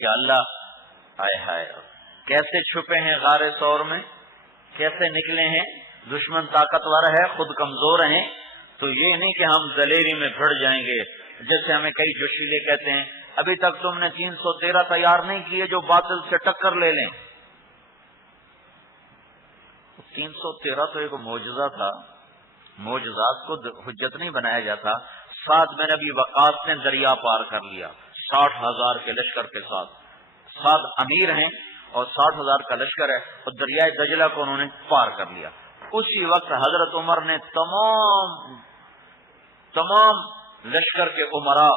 کہ اللہ ہائے ہائے کیسے چھپے ہیں غار ثور میں، کیسے نکلے ہیں، دشمن طاقتور ہے، خود کمزور ہیں، تو یہ نہیں کہ ہم دلیری میں بھڑ جائیں گے. جیسے ہمیں کئی جوشیلے کہتے ہیں ابھی تک تم نے 313 تیار نہیں کیے جو باطل سے ٹکر لے لیں. 313 تو ایک معجزہ تھا، معجزات کو حجت نہیں بنایا جاتا. سعد بن ابی وقاص نے دریا پار کر لیا 60,000 کے لشکر کے ساتھ. سعد امیر ہیں اور 60,000 کا لشکر ہے اور دریائے دجلہ کو انہوں نے پار کر لیا. اسی وقت حضرت عمر نے تمام لشکر کے عمراء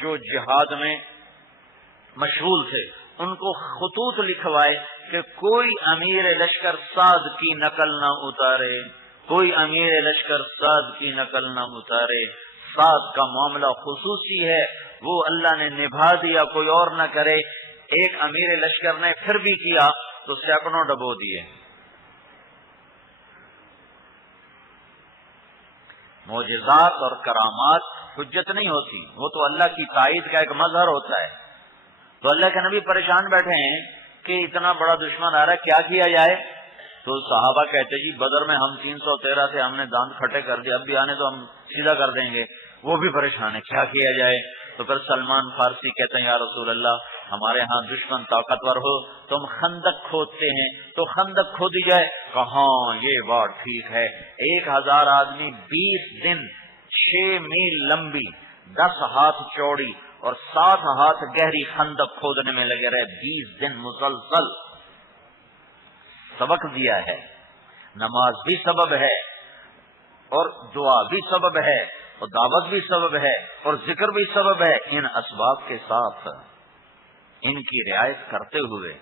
جو جہاد میں مشغول تھے ان کو خطوط لکھوائے کہ کوئی امیر لشکر سعد کی نقل نہ اتارے، کوئی امیر لشکر سعد کی نقل نہ اتارے. سعد کا معاملہ خصوصی ہے، وہ اللہ نے نبھا دیا، کوئی اور نہ کرے. ایک امیر لشکر نے پھر بھی کیا تو سینکڑوں ڈبو دیے. معجزات اور کرامات حجت نہیں ہوتی، وہ تو اللہ کی تائید کا ایک مظہر ہوتا ہے. تو اللہ کے نبی پریشان بیٹھے ہیں کہ اتنا بڑا دشمن آ رہا ہے، کیا کیا جائے؟ تو صحابہ کہتے جی بدر میں ہم 313 تھے، ہم نے دانت کھٹے کر دیے، اب بھی آنے تو ہم سیدھا کر دیں گے. وہ بھی پریشان ہے، کیا کیا جائے؟ تو پھر سلمان فارسی کہتے ہیں یا رسول اللہ ہمارے ہاں دشمن طاقتور ہو، تم خندق کھودتے ہیں تو خندق کھودی جائے. کہاں یہ بات ٹھیک ہے. 1000 آدمی 20 دن 6 میل لمبی 10 ہاتھ چوڑی اور 7 ہاتھ گہری خندق کھودنے میں لگے رہے 20 دن مسلسل. سبق دیا ہے، نماز بھی سبب ہے اور دعا بھی سبب ہے اور دعوت بھی سبب ہے اور ذکر بھی سبب ہے. ان اسباب کے ساتھ ان کی رعایت کرتے ہوئے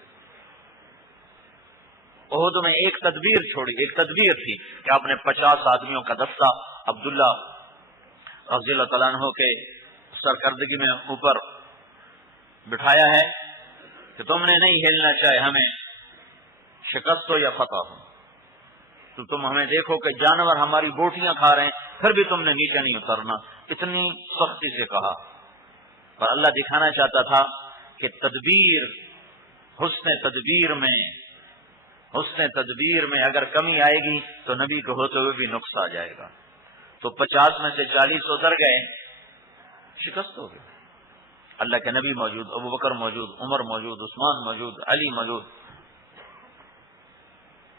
عہد میں ایک تدبیر چھوڑی. ایک تدبیر تھی کہ آپ نے 50 آدمیوں کا دستہ عبداللہ رضی اللہ تعالیٰ عنہ کے سرکردگی میں اوپر بٹھایا ہے کہ تم نے نہیں ہلنا، چاہے ہمیں شکست ہو یا فتح ہو. تو تم ہمیں دیکھو کہ جانور ہماری بوٹیاں کھا رہے ہیں پھر بھی تم نے نیچے نہیں اترنا. اتنی سختی سے کہا. پر اللہ دکھانا چاہتا تھا کہ تدبیر، حسن تدبیر میں اگر کمی آئے گی تو نبی کو ہوتے ہوئے بھی نقص آ جائے گا. تو 50 میں سے 40 اتر گئے، شکست ہو گئی. اللہ کے نبی موجود، ابو بکر موجود، عمر موجود، عثمان موجود، علی موجود.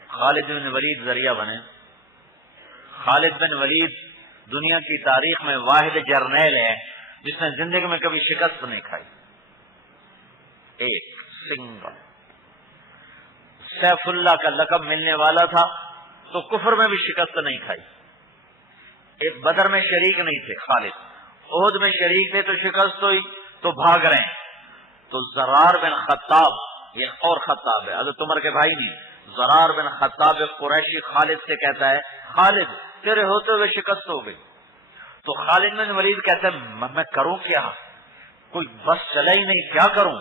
خالد بن ولید ذریعہ بنے. خالد بن ولید دنیا کی تاریخ میں واحد جرنیل ہے جس نے زندگی میں کبھی شکست نہیں کھائی. ایک سنگل. سیف اللہ کا لقب ملنے والا تھا تو کفر میں بھی شکست نہیں کھائی. ایک بدر میں شریک نہیں تھے خالد، عہد میں شریک تھے تو شکست ہوئی تو بھاگ رہے ہیں. تو زرار بن خطاب، یہ اور خطاب ہے، حضرت عمر کے بھائی نہیں، زرار بن خطاب قریشی خالد سے کہتا ہے خالد تیرے ہوتے ہوئے شکست ہو گئی. تو خالد بن ولید کہتے ہیں میں کروں کیا، کوئی بس چلا ہی نہیں، کیا کروں.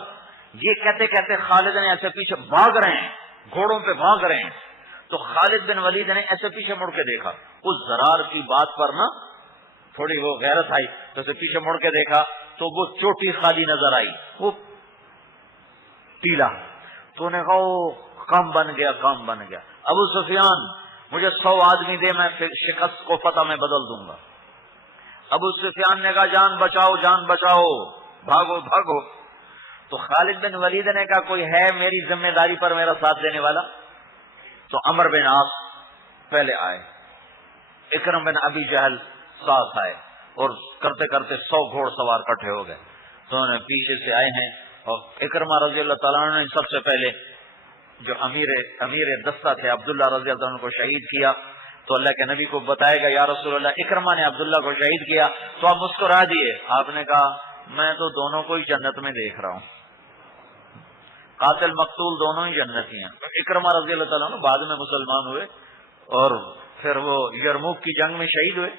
یہ کہتے کہتے خالد نے ایسے پیچھے بھاگ رہے ہیں، گھوڑوں پہ بھاگ رہے ہیں. تو خالد بن ولید نے ایسے پیچھے مڑ کے دیکھا، اس زرار کی بات پر نا تھوڑی وہ غیرت آئی تو اسے پیچھے مڑ کے دیکھا تو وہ چوٹی خالی نظر آئی، وہ پیلا. تو نے کہا وہ کام بن گیا، کام بن گیا. ابو سفیان مجھے 100 آدمی دے، میں شکست کو فتح میں بدل دوں گا. ابو سفیان نے کہا جان بچاؤ، جان بچاؤ، بھاگو بھاگو. تو خالد بن ولید نے کہا کوئی ہے میری ذمہ داری پر میرا ساتھ دینے والا؟ تو عمر بن عاص پہلے آئے، اکرم بن ابی جہل ساتھ آئے اور کرتے کرتے 100 گھوڑ سوار کٹھے ہو گئے. تو انہوں نے پیچھے سے آئے ہیں اور اکرمہ رضی اللہ تعالیٰ عنہ نے سب سے پہلے جو امیر دستہ تھے عبداللہ رضی اللہ عنہ کو شہید کیا. تو اللہ کے نبی کو بتائے گا یا رسول اللہ اکرمہ نے عبداللہ کو شہید کیا. تو آپ مسکرا دیے. آپ نے کہا میں تو دونوں کو ہی جنت میں دیکھ رہا ہوں، قاتل مقتول دونوں ہی جنتی ہیں. اکرمہ رضی اللہ تعالیٰ عنہ بعد میں مسلمان ہوئے اور پھر وہ یرموک کی جنگ میں شہید ہوئے.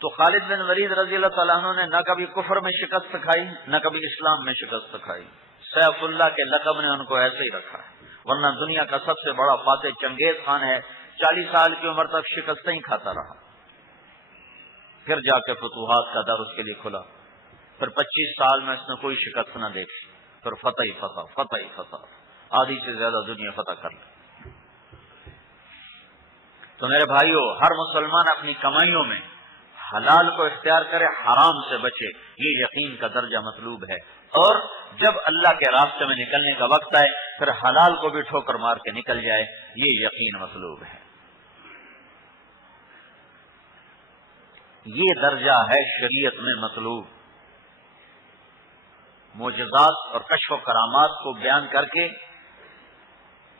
تو خالد بن ولید رضی اللہ تعالیٰ عنہ نے نہ کبھی کفر میں شکست کھائی نہ کبھی اسلام میں شکست کھائی. سیف اللہ کے لقب نے ان کو ایسے ہی رکھا ہے. ورنہ دنیا کا سب سے بڑا فاتح چنگیز خان ہے، 40 سال کی عمر تک شکستیں ہی کھاتا رہا، پھر جا کے فتوحات کا در اس کے لیے کھلا. پھر 25 سال میں اس نے کوئی شکست نہ دیکھی، پھر فتح ہی فتح، فتح ہی فتح، آدھی سے زیادہ دنیا فتح کر لی۔ تو میرے بھائیوں، ہر مسلمان اپنی کمائیوں میں حلال کو اختیار کرے، حرام سے بچے، یہ یقین کا درجہ مطلوب ہے۔ اور جب اللہ کے راستے میں نکلنے کا وقت آئے پھر حلال کو بھی ٹھوکر مار کے نکل جائے، یہ یقین مطلوب ہے۔ یہ درجہ ہے شریعت میں مطلوب۔ معجزات اور کشف و کرامات کو بیان کر کے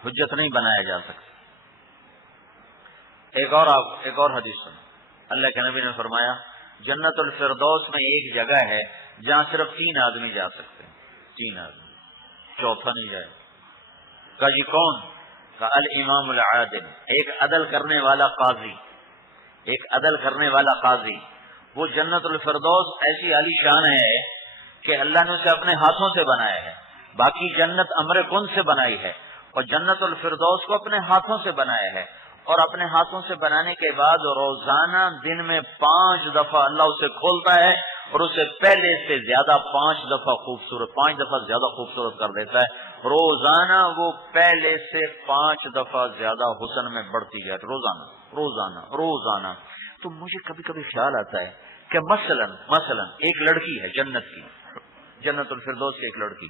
حجت نہیں بنایا جا سکتا۔ ایک اور حدیث سنو، اللہ کے نبی نے فرمایا جنت الفردوس میں ایک جگہ ہے جہاں صرف 3 آدمی جا سکتے ہیں، 3 آدمی، چوتھا نہیں جائے۔ کہا جی کون؟ کہا الامام العادل، ایک عدل کرنے والا قاضی، ایک عدل کرنے والا قاضی۔ وہ جنت الفردوس ایسی عالی شان ہے کہ اللہ نے اسے اپنے ہاتھوں سے بنایا ہے۔ باقی جنت امر کن سے بنائی ہے، اور جنت الفردوس کو اپنے ہاتھوں سے بنایا ہے، اور اپنے ہاتھوں سے بنانے کے بعد روزانہ دن میں 5 دفعہ اللہ اسے کھولتا ہے اور اسے پہلے سے زیادہ 5 دفعہ زیادہ خوبصورت کر دیتا ہے۔ روزانہ وہ پہلے سے 5 دفعہ زیادہ حسن میں بڑھتی جائے، روزانہ۔ تو مجھے کبھی کبھی خیال آتا ہے کہ مثلا ایک لڑکی ہے جنت الفردوس کی ایک لڑکی،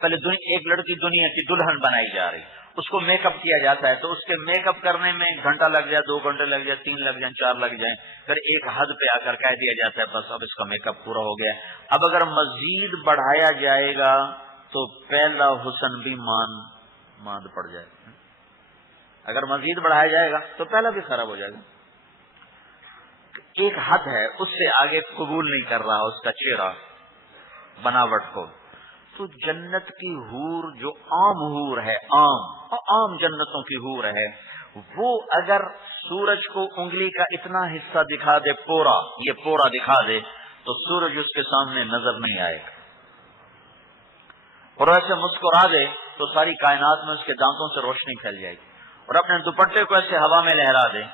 پہلے ایک لڑکی دنیا کی دلہن بنائی جا رہی، اس کو میک اپ کیا جاتا ہے، تو اس کے میک اپ کرنے میں 1 گھنٹہ لگ جائے، 2 گھنٹے لگ جائے، 3 لگ جائیں، 4 لگ جائیں، پھر ایک حد پہ آ کر کہہ دیا جاتا ہے بس اب اس کا میک اپ پورا ہو گیا۔ اب اگر مزید بڑھایا جائے گا تو پہلا حسن بھی ماند پڑ جائے گا، اگر مزید بڑھایا جائے گا تو پہلا بھی خراب ہو جائے گا۔ ایک حد ہے، اس سے آگے قبول نہیں کر رہا اس کا چہرہ بناوٹ کو۔ تو جنت کی حور جو عام حور ہے، عام جنتوں کی حور ہے، وہ اگر سورج کو انگلی کا اتنا حصہ دکھا دے، پورا دکھا دے، تو سورج اس کے سامنے نظر نہیں آئے گا، اور ایسے مسکرا دے تو ساری کائنات میں اس کے دانتوں سے روشنی پھیل جائے گی، اور اپنے دوپٹے کو ایسے ہوا میں لہرا دے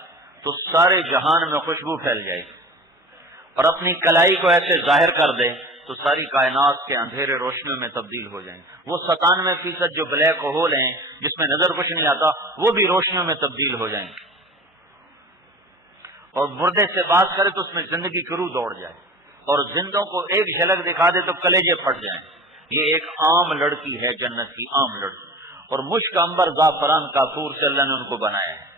تو سارے جہان میں خوشبو پھیل جائے گی، اور اپنی کلائی کو ایسے ظاہر کر دے تو ساری کائنات کے اندھیرے روشنیوں میں تبدیل ہو جائیں۔ وہ 97% جو بلیک ہول ہیں جس میں نظر کچھ نہیں آتا، وہ بھی روشنیوں میں تبدیل ہو جائیں، اور مردے سے بات کرے تو اس میں زندگی کی روح دوڑ جائے، اور زندوں کو ایک جھلک دکھا دے تو کلیجے پھٹ جائیں۔ یہ ایک عام لڑکی ہے، جنت کی عام لڑکی، اور مشک عنبر زعفران کافور سے اللہ نے ان کو بنایا ہے۔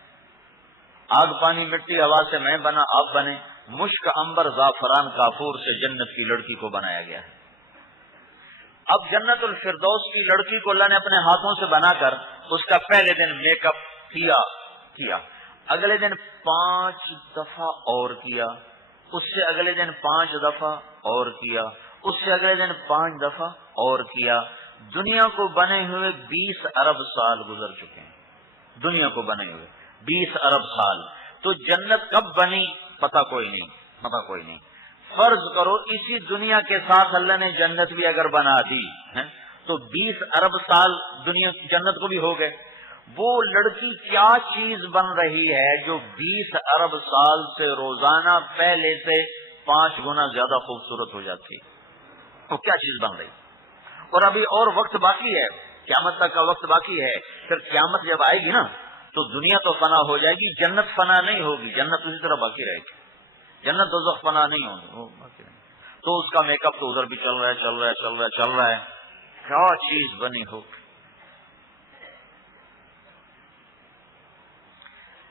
آگ پانی مٹی ہوا سے میں بنا، آپ بنے، مشک عنبر زعفران کافور سے جنت کی لڑکی کو بنایا گیا ہے۔ اب جنت الفردوس کی لڑکی کو اللہ نے اپنے ہاتھوں سے بنا کر اس کا پہلے دن میک اپ کیا، اگلے دن 5 دفعہ اور کیا، اس سے اگلے دن 5 دفعہ اور کیا، اس سے اگلے دن 5 دفعہ اور کیا۔ دنیا کو بنے ہوئے 20 ارب سال گزر چکے ہیں، دنیا کو بنے ہوئے 20 ارب سال۔ تو جنت کب بنی پتہ کوئی نہیں۔ فرض کرو اسی دنیا کے ساتھ اللہ نے جنت بھی اگر بنا دی تو 20 ارب سال دنیا جنت کو بھی ہو گئے۔ وہ لڑکی کیا چیز بن رہی ہے جو 20 ارب سال سے روزانہ پہلے سے 5 گنا زیادہ خوبصورت ہو جاتی؟ وہ کیا چیز بن رہی؟ اور ابھی اور وقت باقی ہے، قیامت تک کا وقت باقی ہے۔ پھر قیامت جب آئے گی نا تو دنیا تو فنا ہو جائے گی، جنت فنا نہیں ہوگی، جنت اسی طرح باقی رہے گی، جنت دوزخ فنا نہیں ہوگی، وہ باقی رہے گی۔ تو اس کا میک اپ تو ادھر بھی چل رہا ہے، کیا چیز بنی ہوگی۔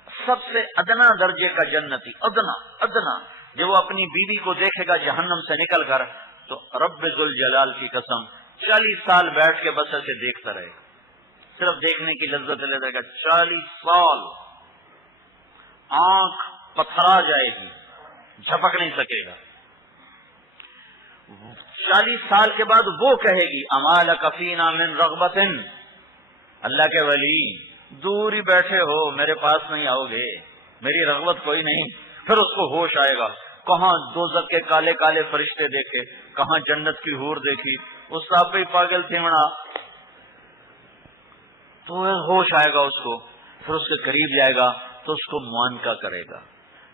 سب سے ادنا درجے کا جنتی، ادنا جب وہ اپنی بیوی کو دیکھے گا جہنم سے نکل کر تو رب ذوالجلال کی قسم 40 سال بیٹھ کے بس ایسے دیکھتا رہے گا، صرف دیکھنے کی لذت لیتا رہے گا۔ 40 سال آنکھ پتھرا جائے گی، جھپک نہیں سکے گا۔ 40 سال کے بعد وہ کہے گی اما لک فینا من رغبت، اللہ کے ولی دور ہی بیٹھے ہو، میرے پاس نہیں آؤ گے، میری رغبت کوئی نہیں۔ پھر اس کو ہوش آئے گا، کہاں دوزخ کے کالے کالے فرشتے دیکھے، کہاں جنت کی حور دیکھی، اس صاحب پہ پاگل تھیمڑا، تو ہوش آئے گا اس کو، پھر اس کے قریب جائے گا تو اس کو معانقہ کرے گا،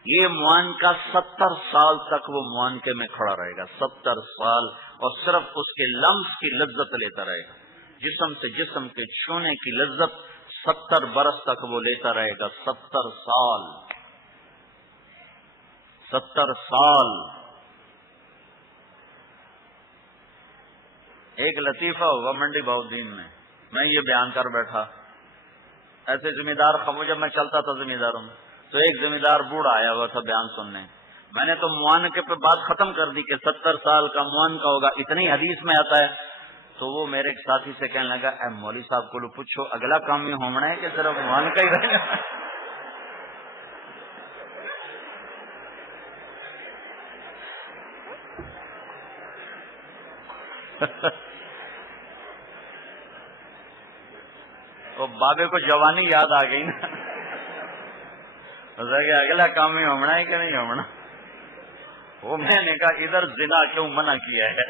یہ معانقہ 70 سال تک وہ معانقے میں کھڑا رہے گا، 70 سال، اور صرف اس کے لمس کی لذت لیتا رہے گا، جسم سے جسم کے چھونے کی لذت 70 برس تک وہ لیتا رہے گا، 70 سال، 70 سال۔ ایک لطیفہ ہوا منڈی بہاؤالدین میں یہ بیان کر بیٹھا، ایسے زمیندار جب میں چلتا تھا زمینداروں میں، تو ایک زمیندار بوڑھا آیا ہوا تھا بیان سننے، میں نے تو معانقے پہ بات ختم کر دی کہ 70 سال کا معانقہ ہوگا، اتنی حدیث میں آتا ہے، تو وہ میرے ایک ساتھی سے کہنے لگا، اے مولوی صاحب کو پوچھو اگلا کام یہ ہونا ہے کہ صرف معانقہ ہی رہے گا؟ وہ بابے کو جوانی یاد آ گئی نا، کہ اگلا کام ہی ہونا ہے کہ نہیں ہونا؟ وہ میں نے کہا ادھر زنا کیوں منع کیا ہے؟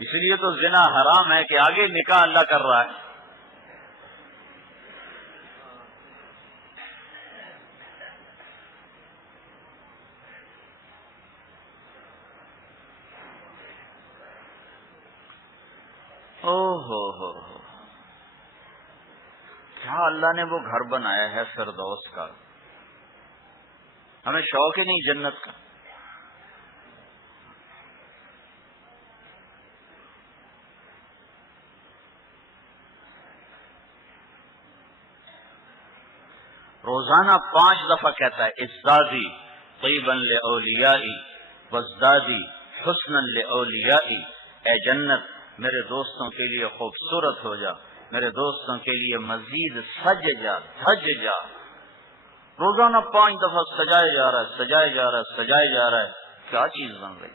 اس لیے تو زنا حرام ہے کہ آگے نکاح اللہ کر رہا ہے۔ ہو کیا اللہ نے وہ گھر بنایا ہے فردوس کا، ہمیں شوق ہی نہیں جنت کا۔ روزانہ 5 دفعہ کہتا ہے ازدادی طیبا لاولیائی وازدادی حسنا لاولیائی، اے جنت میرے دوستوں کے لیے خوبصورت ہو جا، میرے دوستوں کے لیے مزید سج جا، دھج جا۔ روزانہ 5 دفعہ سجائے جا رہا ہے، سجائے جا رہا ہے، سجائے جا رہا ہے، کیا چیز بن رہی؟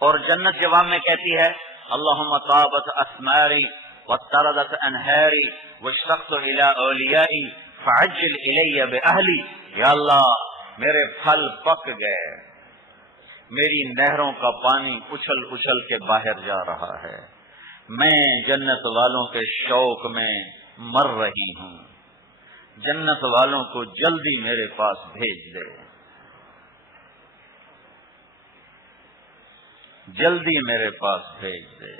اور جنت جواب میں کہتی ہے اللہم طابت اسماری وطردت انہاری واشتقت الى اولیائی فعجل الی باہلی، یا اللہ میرے پھل پک گئے، میری نہروں کا پانی اچھل اچھل کے باہر جا رہا ہے، میں جنت والوں کے شوق میں مر رہی ہوں، جنت والوں کو جلدی میرے پاس بھیج دے، جلدی میرے پاس بھیج دے۔